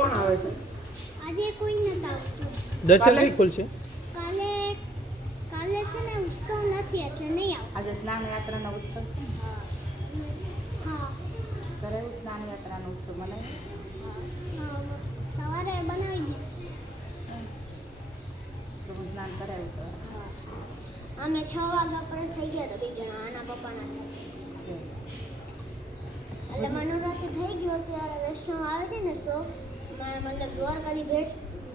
કોણ આવે છે? આજે કોઈ નથી આવતું. દર્શન કઈ ખુલશે? કાલે કાલે છે ને ઉત્સવ નથી એટલે નહીં આવ. આજે સ્નાન યાત્રાનો ઉત્સવ છે ને? હા ઘરે એવું સ્નાન યાત્રાનો ઉત્સવ મનાય? હા સવારે બનાવી દીધું. તો હું સ્નાન કરાવ્યું સવારે. અમે 6 વાગ્યા પર થઈ ગયા હતા 2 જણા આના પપ્પાના સાથે. એટલે મનોરથ થઈ ગયો ત્યારે વૈષ્ણવ આવે છે ને મતલબ દ્વારકાની ભેટ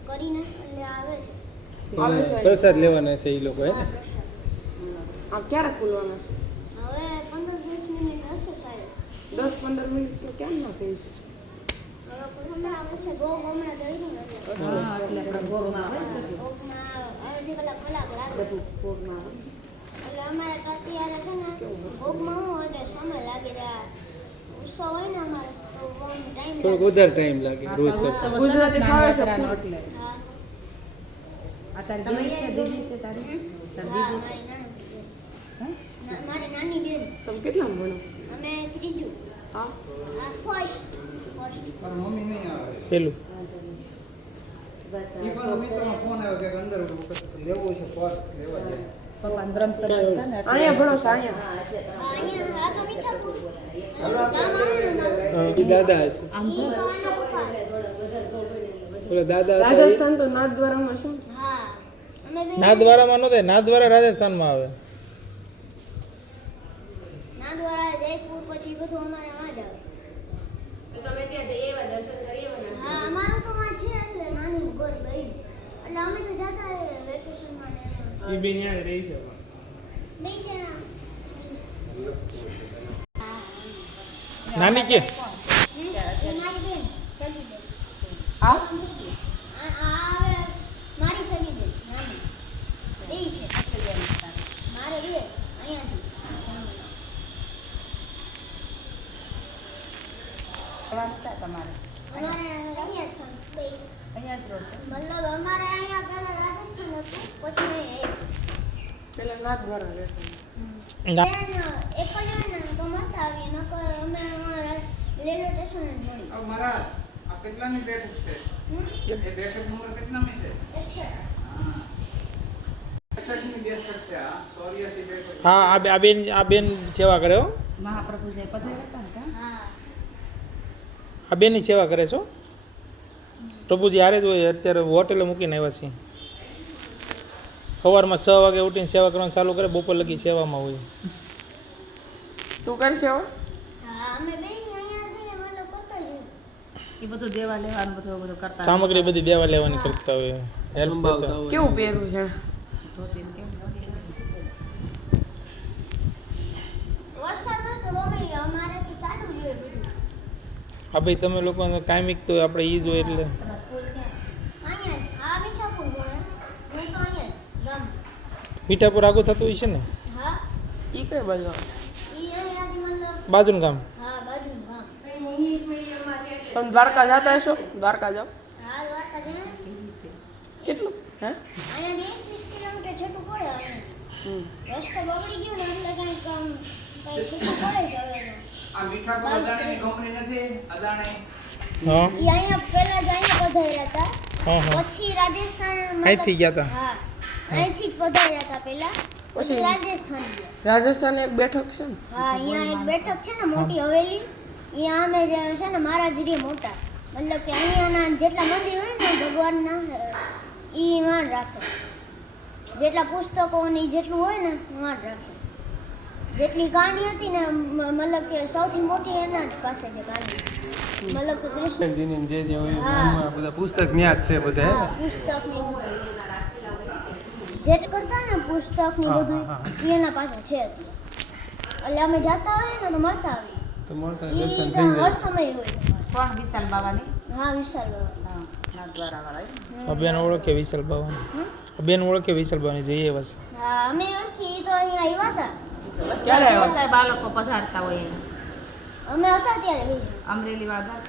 કરીને એટલે આવે છે. પ્રસાદ લેવાના છે એ લોકો હે ને? આ ક્યારે ખુલવાના છે? હવે 15-20 મિનિટ હશે સાહેબ. 10-15 મિનિટ તો કેમ ના થઈ છે? હવે હમણાં આવશે ગોગ હમણાં દઈ નથી. હા, એટલે આપણે ભોગમાં આવે ને ગોગમાં અડધી કલાક લાગે. બધું ભોગમાં આવે. એટલે અમારે અત્યારે છે ને ભોગમાં હું એટલે સમય લાગે રહ્યા ઉત્સવ હોય ને અમારે તો બહુ ટાઈમ થોડોક વધારે ટાઈમ લાગે રોજ કરતા. ગુજરાતી ખાવે છે યાત્રાનો એટલે હા આ તારી દીદી છે? દીદી છે તારી? તારી હા દીદી મારી નાની હા? મારી નાની બેન. તમે કેટલા ભણો? અમે ત્રીજું હા ફર્સ્ટ પેલું બસ ભગવાન બ્રહ્મ સમાજ છે ને એટલે અહીંયા ભણો છો અહીંયા? હા, એટલે અહીંયા આ તો મીઠાપુર ગામ આવ્યું ને એ દાદા હશે. આમ જો ઓલા દાદા હતા ઈ. રાજસ્થાન તો નાથદ્વારામાં શું? હા અમે બે નાથદ્વારામાં નો થાય, નાથદ્વારા રાજસ્થાનમાં આવે. નાથદ્વારા જયપુર પછી બધું અમારે વાં જ આવે. હા અમારું તો વાં છે એટલે નાની ઘર બઈ એટલે અમે તો જતા વેકેશનમાં ને એમાં. એ બેન યાદ રહી છે. બે જણા નાની છે? એ મારી બેન સગી બેન. હા આ હવે મારી સગી બેન નાની બે છે મારે બે અહીંયાથી. રહેવાનું છે તમારે? અમારે અહીંયા છે બે અહીંયા જ રહો છો? મતલબ અમારે અહીંયા પહેલા રાજસ્થાન હતું પછી પેલા નાથદ્વારા રહેશે. ના. એક જ હોય ને તો મળતા આવીએ નકર અમે અમારા રેલવે સ્ટેશન જ મળી. મહારાજ આ કેટલાની બેઠક છે? એ બેઠક નંબર કેટલામી છે? 61ની બેઠક છે. આ 84 બેઠક. હા આ બેન સેવા કરે હો. મહાપ્રભુ જે પધાર્યા હતા ને કાં? હા આ બેનની સેવા કરે છો? પ્રભુજી હારે જ હોય. અત્યારે હોટેલે મૂકીને આવ્યા છીએ. સવારમાં 6 વાગે ઉઠીને સેવા કરવાનું ચાલુ કરે, બપોર લગી સેવામાં હોય. તું કરશે હવે? હા અમે બે અહીંયા જઈએ મતલબ કરતા જ હોય. એ બધું દેવા લેવાનું બધું કરતા સામગ્રી બધી દેવા લેવાની કરતા હોય, હેલ્પ કરતા હોય. કેવું પહેરવું છે? ધોતીને કેમ વરસાદ હોય તો હવે અમારે તો ચાલુ જ હોય બધું. હા ભાઈ, તમે લોકોને કાયમિક તો આપણે ઈ જ હોય એટલે. તમારા સ્કૂલ ક્યાં? અહીંયા આ મીઠાપુર ભણે હું તો અહીંયા જ ગામ. મીઠાપુર આગું થતું હોય છે ને, હા ઈ કઈ બાજુ આવે? ઈ અહીંયાથી મતલબ બાજુનું ગામ. હા બાજુનું ગામ. તમે દ્વારકા જતા હશો? દ્વારકા જાઓ? હા દ્વારકા છે ને કેટલું? હે? અહીંયાથી 21 કિલોમીટર છેટું પડે અહીંયા. રસ્તો બગડી ગયો ને એટલે કંઈક કંઈ છૂટું પડે છે હવે તો. આ મીઠાપુર અદાણીની કંપની નથી? અદાણી હા ઈ અહીંયા પહેલા જ અહીંયા પધાર્યા હતા. હા હા પછી રાજસ્થાન મતલબ- અહીંથી ગયા હતા. હા અહીંથી જ પધાર્યા હતા પહેલા પછી રાજસ્થાન ગયા. રાજસ્થાન એક બેઠક છે ને? હા અહીંયા એક બેઠક છે ને મોટી હવેલી. અહીંયા અમે જે છે ને મહારાજરી મોટા મતલબ કે અહીંયાના જેટલા મંદિર હોય ને ભગવાનના ઈ માન રાખે. જેટલા પુસ્તકો ને ઈ જેટલું હોય ને માન રાખે. જેટલી કહાની હતી ને મતલબ કે સૌથી મોટી એના જ પાસે છે કહાની. મતલબ કે કૃષ્ણ જે હોય હા. બધા પુસ્તક ન્યા જ છે બધા હા, પુસ્તકની જે કરતા ને પુસ્તકની હા, બધું હા, ઈ એના પાસે છે અત્યારે. એટલે અમે જતા હોઈએ ને તો મળતા આવીએ. તો મળતા ઈ દર્શન તો થઈ હર જાય. સમય હોય. કોણ વિશાલ બાવાની? હા વિશાલ બાબા. હા, નાથદ્વારા વાળા. આ બેન ઓળખે વિશાલ બાવાની. હમ? આ બેન ઓળખે વિશાલ બાવાની, જઈએ બસ. હા અમે ઓળખી ઈ તો અહીંયા આવ્યા હતા. ક્યારે આવ્યા? બધા બાળકો પધારતા હોય અમે હતા ત્યારે બીજું અમરેલી વાળા